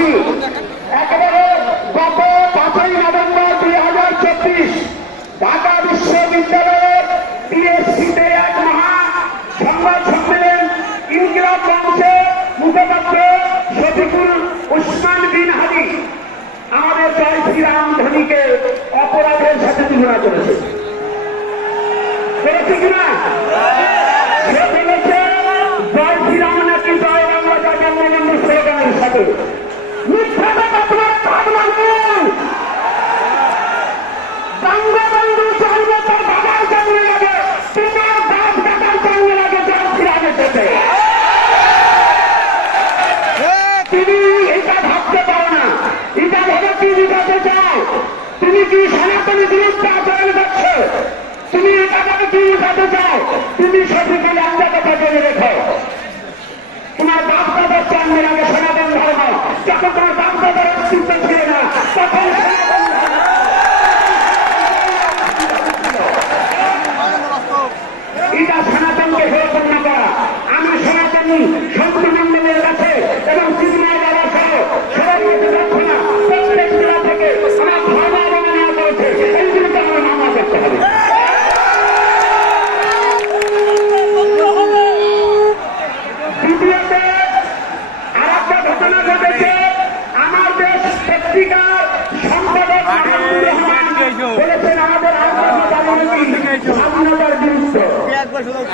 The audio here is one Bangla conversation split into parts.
বলছি একেবারে গত পাঁচই নভেম্বর দুই হাজার চব্বিশ ঢাকা বিশ্ববিদ্যালয়ের পিএসসিতে এক মহা সংবাদ সম্মেলন ইনকিলাব মঞ্চে মুখপাত্র শফিকুল উসমান বিন হাদি। আমাদের জয় শ্রীরাম ধনীকে অপরাধের সাথে তুলনা করেছে। করেছে কিনা সাথে তুমি এটা ভাবতে পারো না এটা ভেবে কি বুঝাতে চাও তুমি কি সনাতনী বিরুদ্ধে আচরণ করছ তুমি এটা ভাবে কি বুঝাতে চাও তুমি সঠিক একটা কথা জেনে রেখো তোমার বাপ দাদার জন্মের আগে সনাতন ধর্ম যখন তোমার বাপ দাদার অস্তিত্ব ছিল না তখন সনাতন এটা সনাতনকে সনাতনী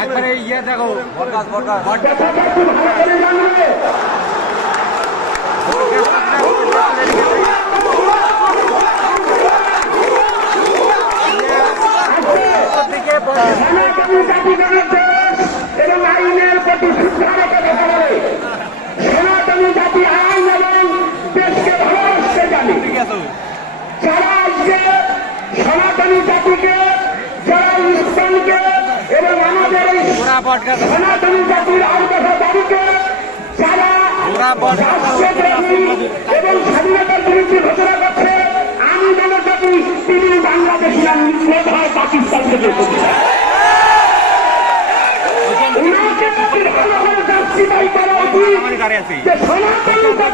একবারে ইয়ে দেখো বরগাছ বরগাছ কথাটা খুব ভালো করে জানবে সনাতনী জাতিগণের দেশ এবং আইনের প্রতি শ্রদ্ধারতা সনাতনী জাতির আন্তর্জাতিক দাবিকে যারা রাষ্ট্রদ্রোহী এবং স্বাধীনতার বিরুদ্ধে ঘোষণা করছে আমি মনে করি তিনি বাংলাদেশিরা নির্বোধ হয় পাকিস্তান থেকে এসেছে। জাতির ভালো জাস্টিফাই করা উচিত যে সনাতনী